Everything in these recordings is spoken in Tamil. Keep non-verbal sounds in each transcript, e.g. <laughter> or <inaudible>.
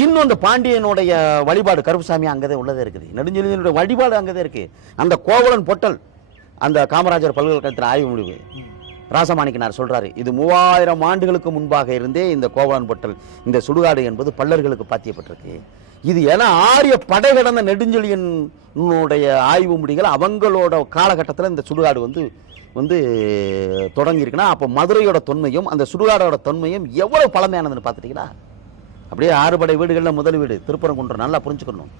இன்னும் அந்த பாண்டியனுடைய வழிபாடு கருப்புசாமி அங்கதான் உள்ளதே இருக்குது. நெடுஞ்செழியனுடைய வழிபாடு அங்கதான் இருக்கு. அந்த கோவலன் பொட்டல் அந்த காமராஜர் பல்கலைக்கழகத்தில் ஆய்வு முடிவு. ராசமாணிக்கனார் சொல்றாரு இது மூவாயிரம் ஆண்டுகளுக்கு முன்பாக இருந்தே இந்த கோவலன் பொட்டல் இந்த சுடுகாடு என்பது பல்லர்களுக்கு பாத்தியப்பட்டிருக்கு. இது ஏன்னா ஆரிய படை கடந்த நெடுஞ்செழியனுடைய ஆய்வு முடிகள் அவங்களோட காலகட்டத்தில் இந்த சுடுகாடு வந்து வந்து தொடங்கியிருக்குன்னா அப்போ மதுரையோட தொன்மையும் அந்த சுடுகாடோட தொன்மையும் எவ்வளவு பழமையானதுன்னு பார்த்துட்டீங்களா அப்படியே ஆறுபடை வீடுகளில் முதல் வீடு திருப்பரங்குன்றம். நல்லா புரிஞ்சுக்கணும்.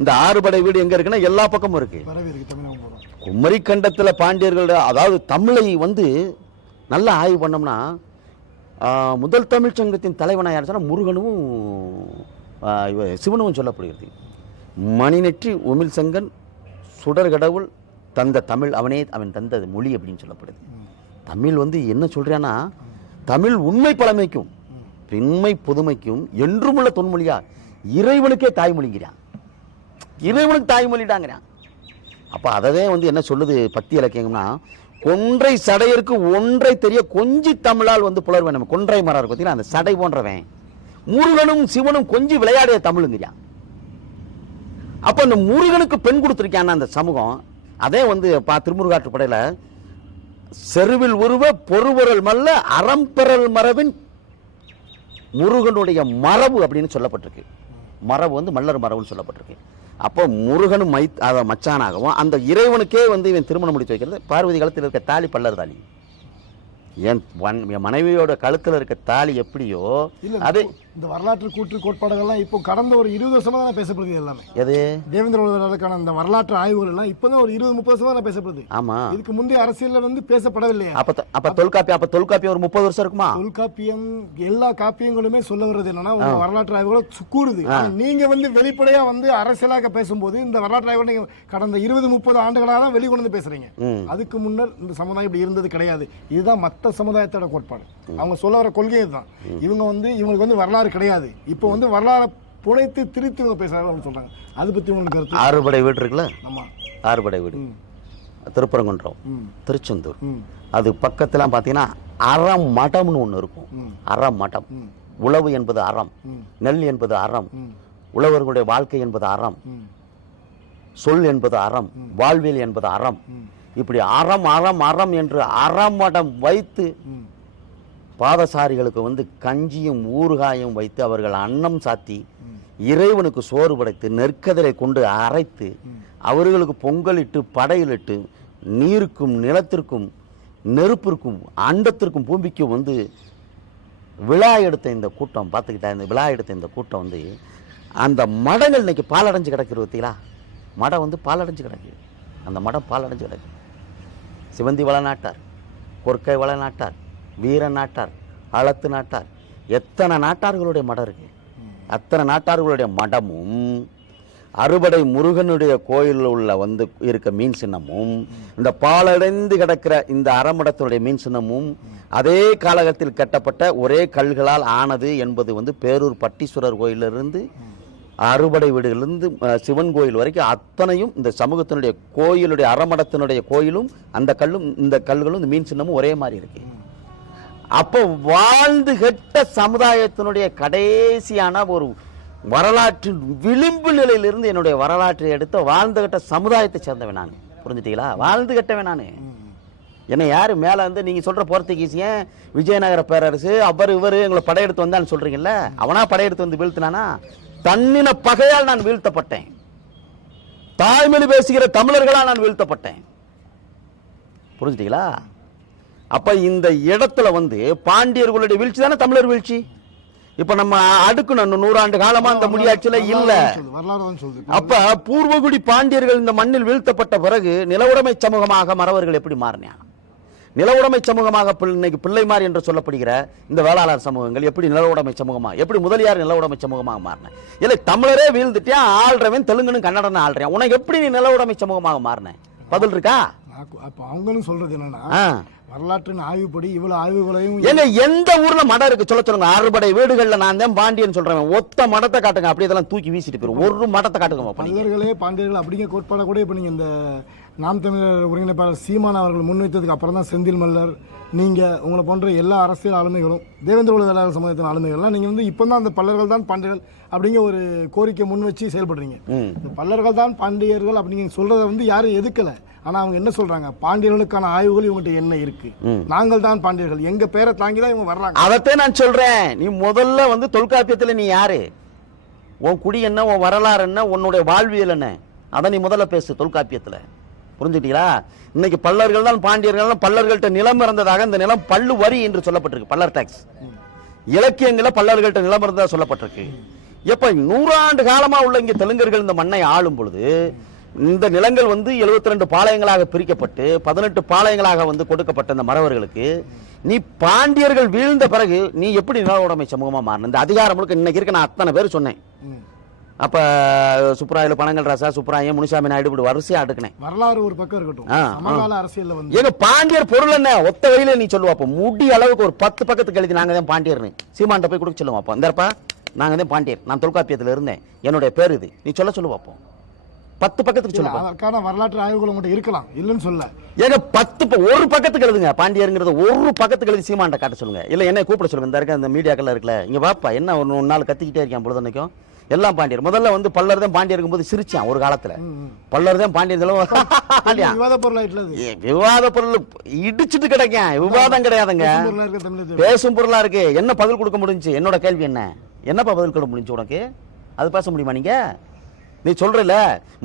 இந்த ஆறுபடை வீடு எங்க இருக்குன்னா எல்லா பக்கமும் இருக்கு. குமரி கண்டத்துல பாண்டியர்களோட அதாவது தமிழை வந்து நல்லா ஆய்வு பண்ணோம்னா முதல் தமிழ் சங்கத்தின் தலைவனாக யார் சொன்னா முருகனும் சிவனும் சொல்லப்படுகிறது. மணிநெற்றி உமிழ் சங்கன் சுடர் கடவுள் தந்த தமிழ் அவனே அவன் தந்த மொழி அப்படின்னு சொல்லப்படுது. தமிழ் வந்து என்ன சொல்றான்னா தமிழ் உண்மை பழமைக்கும். பெண்மை புதுமைக்கும் என்றுமுள்ள தொன்மொழியா இறைவனுக்கே தாய்மொழிங்கிறான். இறைவனுக்கு தாய்மொழிடாங்கிறான். அப்போ அதவே வந்து என்ன சொல்லுது பக்தி இலக்கியம்னா கொன்றை சடையருக்கு ஒன்றை தெரிய கொஞ்சி தமிழால் வந்து புலர்வேன் நம்ம கொன்றை மரம் இருக்கு அந்த சடை போன்றவன். முருகனும் சிவனும் கொஞ்சி விளையாடிய தமிழுங்கிறான். அப்போ இந்த முருகனுக்கு பெண் கொடுத்துருக்கான அந்த சமூகம் அதே வந்து பா திருமுருகாற்றுப்படையில செருவில் உருவ பொறுவரல் மல்ல அறம்பெறல் மரபின் முருகனுடைய மரபு அப்படின்னு சொல்லப்பட்டிருக்கு. மரபு வந்து மல்லர் மரபுன்னு சொல்லப்பட்டிருக்கு. அப்போ முருகனும் மை அத மச்சானாகவும் அந்த இறைவனுக்கே வந்து இவன் திருமணம் முடித்து வைக்கிறது பார்வதி காலத்தில் இருக்க தாலி பல்லர் தாலி. என் வன்- என் மனைவியோட கழுத்துல இருக்க தாலி எப்படியோ அது இந்த வரலாற்று கூற்று கோட்பாடுகள்லாம் இப்போ கடந்த ஒரு இருபது வருஷமா தான் பேசப்படுது எல்லாமே. எது? தேவேந்திர உலகத்துக்கான அந்த வரலாற்று ஆய்வுகள் எல்லாம் இப்பதான் ஒரு இருபது முப்பது வருஷமா தான் பேசப்படுது. ஆமா. இதுக்கு முந்தைய அரசியல்ல வந்து பேசப்படவில்லையா? அப்ப அப்ப தொல்காப்பி அப்ப தொல்காப்பி ஒரு முப்பது வருஷம் இருக்குமா? தொல்காப்பியம் எல்லா காப்பியங்களுமே சொல்ல வர்றது என்னன்னா உங்க வரலாற்று ஆய்வுகள் சு- கூடுது ஆனா நீங்க வந்து வெளிப்படையா வந்து அரசியலாக பேசும்போது இந்த வரலாற்று ஆய்வுகள் நீங்க கடந்த இருபது முப்பது ஆண்டுகளாக தான் வெளிக்கொண்டு வந்து பேசுறீங்க. அதுக்கு முன்னர் இந்த சமுதாயம் இப்படி இருந்தது கிடையாது. இதுதான் மத்த சமுதாயத்தோட கோட்பாடு. அவங்க சொல்ல வர கொள்கை இதுதான் இவங்க வந்து இவங்களுக்கு வந்து வரலாறு கிடையாது. இப்போ வந்து வரலாறு புனைத்து திரித்து இவங்க பேசுறாங்கன்னு சொல்றாங்க. அது பத்தி உங்களுக்கு கருத்து? ஆறுபடை வீடு இருக்குல்ல? ஆமா. ஆறுபடை வீடு. திருப்பரங்குன்றம் திருச்செந்தூர். அது பக்கத்துலாம் பார்த்தீங்கன்னா அறம் மடம்னு ஒன்று இருக்கும். அறம் மடம். உழவு என்பது அறம். நெல் என்பது அறம். உழவர்களுடைய வாழ்க்கை என்பது அறம். சொல் என்பது அறம். வாழ்வியல் என்பது அறம். இப்படி அறம் அறம் அறம் என்று அறமடம் வைத்து பாதசாரிகளுக்கு வந்து கஞ்சியும் ஊறுகாயும் வைத்து அவர்கள் அன்னம் சாத்தி இறைவனுக்கு சோறு படைத்து நெற்கதிரை கொண்டு அரைத்து அவர்களுக்கு பொங்கலிட்டு படையிலிட்டு நீருக்கும் நிலத்திற்கும் நெருப்பிற்கும் அண்டத்திற்கும் பூமிக்கும் வந்து விழா எடுத்த இந்த கூட்டம் பார்த்துக்கிட்டா இந்த விழா எடுத்த இந்த கூட்டம் வந்து அந்த மடங்கள் இன்னைக்கு பாலடைஞ்சு கிடக்குது பார்த்தீங்களா? மடம் வந்து பாலடைஞ்சு கிடக்கு. அந்த மடம் பாலடைஞ்சு கிடக்கு. சிவந்தி வள நாட்டார் கொற்கை வள நாட்டார் வீர நாட்டார் அளத்து நாட்டார். எத்தனை நாட்டார்களுடைய மடம் இருக்கு? அத்தனை நாட்டார்களுடைய மடமும் அறுபடை முருகனுடைய கோயிலில் உள்ள வந்து இருக்க மீன் சின்னமும் இந்த பாலடைந்து கிடக்கிற இந்த அறமடத்தினுடைய மீன் சின்னமும் அதே காலகட்டத்தில் கட்டப்பட்ட ஒரே கல்களால் ஆனது என்பது வந்து பேரூர் பட்டீஸ்வரர் கோயிலிருந்து அறுபடை வீடுகளிலிருந்து சிவன் கோயில் வரைக்கும் அத்தனையும் இந்த சமூகத்தினுடைய கோயிலுடைய அறமடத்தினுடைய கோயிலும் அந்த கல்லும் இந்த கல்களும் இந்த மீன் சின்னமும் ஒரே மாதிரி இருக்குது அப்போ வாழ்ந்து கெட்ட சமுதாயத்தினுடைய கடைசியான ஒரு வரலாற்றின் விளிம்பு நிலையிலிருந்து என்னுடைய வரலாற்றை எடுத்து வாழ்ந்து கட்ட சமுதாயத்தை சேர்ந்தவன் நான். புரிஞ்சுட்டீங்களா? வாழ்ந்து கட்டவன் நான். என்னை யார் மேலே வந்து நீங்கள் சொல்கிற போர்த்துகீசியன் விஜயநகர பேரரசு அவர் இவர் எங்களை படையெடுத்து வந்தான்னு சொல்றீங்கல்ல? அவனா படையெடுத்து வந்து வீழ்த்தினானா? தன்னின பகையால் நான் வீழ்த்தப்பட்டேன். தாய்மொழி பேசுகிற தமிழர்களால் நான் வீழ்த்தப்பட்டேன். புரிஞ்சுட்டீங்களா? அப்ப இந்த இடத்துல வந்து பாண்டியர்களுடைய வீழ்ச்சி தானே தமிழர் வீழ்ச்சி? இப்ப நம்ம அடுக்கணும் நூறாண்டு காலமா அந்த முடியாட்சியில இல்ல. அப்ப பூர்வகுடி பாண்டியர்கள் இந்த மண்ணில் வீழ்த்தப்பட்ட பிறகு நிலவுடைமை சமூகமாக மறவர்கள் எப்படி மாறினாங்க? நிலவுடைமை சமூகமாக இன்னைக்கு பிள்ளைமார் என்று சொல்லப்படுகிற இந்த வேளாளர் சமூகங்கள் எப்படி நிலவுடைமை சமூகமா எப்படி முதலியார் நிலவுடைமை சமூகமாக மாறின? இல்லை தமிழரே வீழ்ந்துட்டியா ஆள்றவன் தெலுங்குன்னு கன்னடன்னு ஆள்றேன். உனக்கு எப்படி நீ நிலவுடைமை சமூகமாக மாறின? பதில் இருக்கா? அவங்களும் சொல்றது என்னன்னா. வரலாற்றின் ஆய்வுப்படி இவ்வளவு ஆய்வுகளையும் ஏங்க எந்த ஊர்ல மடம் இருக்கு? சொல்ல சொல்லுங்க. அறுபடை வீடுகள்ல நான் தான் பாண்டியன் சொல்றேன் ஒத்த மடத்தை காட்டுங்க. அப்படியே இதெல்லாம் தூக்கி வீசிட்டு போயிரும் ஒரு மடத்தை காட்டுங்க பல்லர்களே பாண்டியர்கள் அப்படிங்கிற கோட்பாடை கூட இப்போ நீங்கள் இந்த நாம் தமிழர் ஒருங்கிணைப்பாளர் சீமான் அவர்கள் முன்வைத்ததுக்கு அப்புறம் தான் செந்தில் மல்லர் நீங்க உங்களை போன்ற எல்லா அரசியல் ஆளுமைகளும் தேவேந்திர வேளாளர் சமுதாயத்தின் ஆளுமைகள்லாம் நீங்க வந்து இப்போ தான் அந்த பல்லர்கள் தான் பாண்டியர்கள் அப்படிங்கிற ஒரு கோரிக்கை முன் வச்சு செயல்படுறீங்க இந்த பல்லர்கள் தான் பாண்டியர்கள் அப்படிங்க சொல்றத வந்து யாரும் எதுக்கல ஆனா அவங்க என்ன சொல்றாங்க? பாண்டியர்களுக்கான ஆய்வுகள் இவங்ககிட்ட என்ன இருக்கு. நாங்கள் தான் பாண்டியர்கள். எங்க பேரை தாங்கி தான் இவங்க வர்றாங்க. அதத்தான் நான் சொல்றேன். நீ முதல்ல வந்து தொல்காப்பியத்துல நீ யாரு? உன் குடி என்ன உன் வரலாறு என்ன உன்னுடைய வாழ்வியல் என்ன? அதை நீ முதல்ல பேசு தொல்காப்பியத்துல. புரிஞ்சுட்டீங்களா? இன்னைக்கு பல்லர்கள் தான் பாண்டியர்கள் பல்லர்கள்ட்ட நிலம் இருந்ததாக இந்த நிலம் பல்லு வரி என்று சொல்லப்பட்டிருக்கு பல்லர் டாக்ஸ் இலக்கியங்கள பல்லர்கள்ட்ட நிலம் இருந்ததா சொல்லப்பட்டிருக்கு. எப்ப நூறாண்டு காலமா உள்ள இங்க தெலுங்கர்கள் இந்த மண்ணை ஆளும் பொழுது இந்த நிலங்கள் வந்து 72 ரெண்டு பாளையங்களாக பிரிக்கப்பட்டு பதினெட்டு பாளையங்களாக வந்து கொடுக்கப்பட்ட இந்த மறவர்களுக்கு நீ பாண்டியர்கள் வீழ்ந்த பிறகு நீ எப்படி நில உடைமை சமூகமா மாறின? இந்த அதிகாரம் முழுக்க இன்னைக்கு இருக்க நான் அத்தனை பேர் சொன்னேன். அப்ப சுப்ராயில பனங்கல் ராசா சுப்ராயம் முனிசாமி நாயுடு இப்படி வரிசையா அடுக்கினேன். வரலாறு ஒரு பக்கம் இருக்கட்டும். அரசியல்ல வந்து எங்க பாண்டியர் பொருள் என்ன? ஒத்த வழியில நீ சொல்லுவா அப்ப முடி அளவுக்கு ஒரு பத்து பக்கத்துக்கு எழுதி நாங்க தான் பாண்டியர்னு. சீமான்ட்ட போய் கொடுக்க சொல்லுவோம் அப்போ. இந்தப்பா நாங்க தான் பாண்டியர். நான் தொல்காப்பியத்துல இருந்தேன். என்னுடைய பேர் இது. நீ சொல்ல அப்போ. பத்து பக்கத்துக்கு சொல்லுவா அதற்கான வரலாற்று ஆய்வுகள் உங்கள்கிட்ட இருக்கலாம். இல்லைன்னு சொல்ல. ஏங்க பத்து ஒரு பக்கத்துக்கு எழுதுங்க. பாண்டியருங்கிறது ஒரு பக்கத்துக்கு எழுதி சீமான்ட்ட காட்ட சொல்லுங்க. இல்ல என்ன கூப்பிட சொல்லுங்க. இந்த இருக்க இந்த மீடியாக்கெல்லாம் இருக்குல்ல. இங்க வாப்பா என்ன ஒரு நாள் கத்திக்கிட்டே இருக்கேன் பொழுதுனைக்கும் எல்லாம் பாண்டியர். முதல்ல வந்து பல்லர் தான் பாண்டியர் இருக்கும்போது சிரிச்சான் ஒரு காலத்துல. பல்லர் தான் பாண்டியர் <laughs> விவாத பொருள் விவாத பொருள் இடிச்சிட்டு கிடைக்கேன். விவாதம் கிடையாதுங்க. பேசும் பொருளா இருக்கு என்ன பதில் கொடுக்க முடிஞ்சுச்சு? என்னோட கேள்வி என்ன? என்னப்பா பதில் கொடுக்க முடிஞ்சு உனக்கு? அது பேச முடியுமா நீங்க? நீ சொல்றல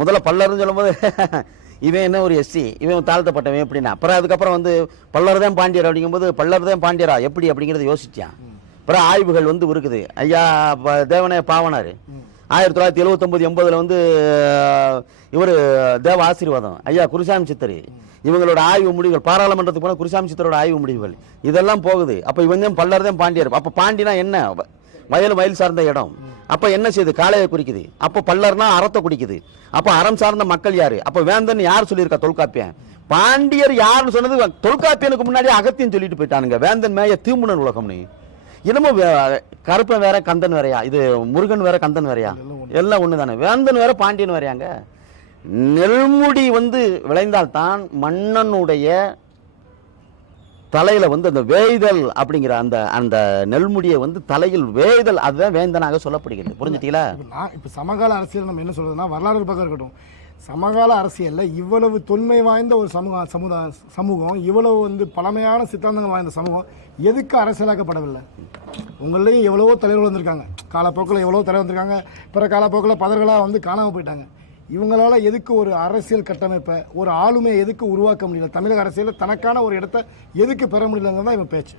முதல்ல பல்லர்னு சொல்லும்போது <laughs> இவன் என்ன ஒரு எஸ்சி இவன் தாழ்த்தப்பட்டவன் எப்படின்னா அப்புறம் அதுக்கப்புறம் வந்து பல்லர் தான் பாண்டியர் அப்படிங்கும்போது பல்லர் தான் பாண்டியரா எப்படி அப்படிங்கறத யோசிச்சான். அப்புறம் ஆய்வுகள் வந்து இருக்குது ஐயா தேவனே பாவனாரு. ஆயிரத்தி தொள்ளாயிரத்தி எழுவத்தொம்பது எண்பதுல வந்து இவர் தேவ ஆசீர்வாதம். ஐயா குருசாமி சித்தர். இவங்களோட ஆய்வு முடிவுகள் பாராளுமன்றத்துக்கு போன குருசாமி சித்தரோட ஆய்வு முடிவுகள். இதெல்லாம் போகுது. அப்ப இவன் தான் பல்லர் தான் பாண்டியர். அப்ப பாண்டினா என்ன? வயல் வயல் சார்ந்த இடம். அப்ப என்ன செய்யுது? காளையை குறிக்குது. அப்ப பல்லர்னா அறத்தை குடிக்குது. அப்ப அறம் சார்ந்த மக்கள் யாரு? அப்ப வேந்தன் யார் சொல்லியிருக்கா? தொல்காப்பியன். பாண்டியர் யாருன்னு சொன்னது தொல்காப்பியனுக்கு முன்னாடி அகத்தியம் சொல்லிட்டு போயிட்டானுங்க. வேந்தன் மேய தீமுனன் உலகம்னு. என்னமோ கருப்பன் வேற கந்தன் வேறயா? இது முருகன் வேற கந்தன் வேறயா? எல்லாம் ஒண்ணுதானே? வேந்தன் வேற பாண்டியன் வேறயாங்க? நெல்முடி வந்து விளைந்தால்தான் மன்னனுடைய தலையில வந்து அந்த வேய்தல் அப்படிங்கிற அந்த அந்த நெல்முடியை வந்து தலையில் வேய்தல் அதுதான் வேந்தனாக சொல்லப்படுகிறது. புரிஞ்சுட்டீங்களா? இப்ப நான் இப்ப சமகால அரசியல் நம்ம என்ன சொல்றதுன்னா வரலாறு பக்கம் இருக்கட்டும். சமகால அரசியல்ல இவ்வளவு தொன்மை வாய்ந்த ஒரு சமூக சமுதாய சமூகம் இவ்வளவு வந்து பழமையான சித்தாந்தங்கள் வாய்ந்த சமூகம் எதுக்கு அரசியலாக்கப்படவில்லை? உங்களையும் எவ்வளவோ தலைவர்கள் வந்திருக்காங்க. காலப்போக்கில் எவ்வளவோ தலைவர் வந்திருக்காங்க. பிற காலப்போக்கில் பதர்களாக வந்து காணாமல் போயிட்டாங்க. இவங்களால் எதுக்கு ஒரு அரசியல் கட்டமைப்பை ஒரு ஆளுமையை எதுக்கு உருவாக்க முடியல? தமிழக அரசியலில் தனக்கான ஒரு இடத்த எதுக்கு பெற முடியலங்கிறது தான் இவன் பேச்சு.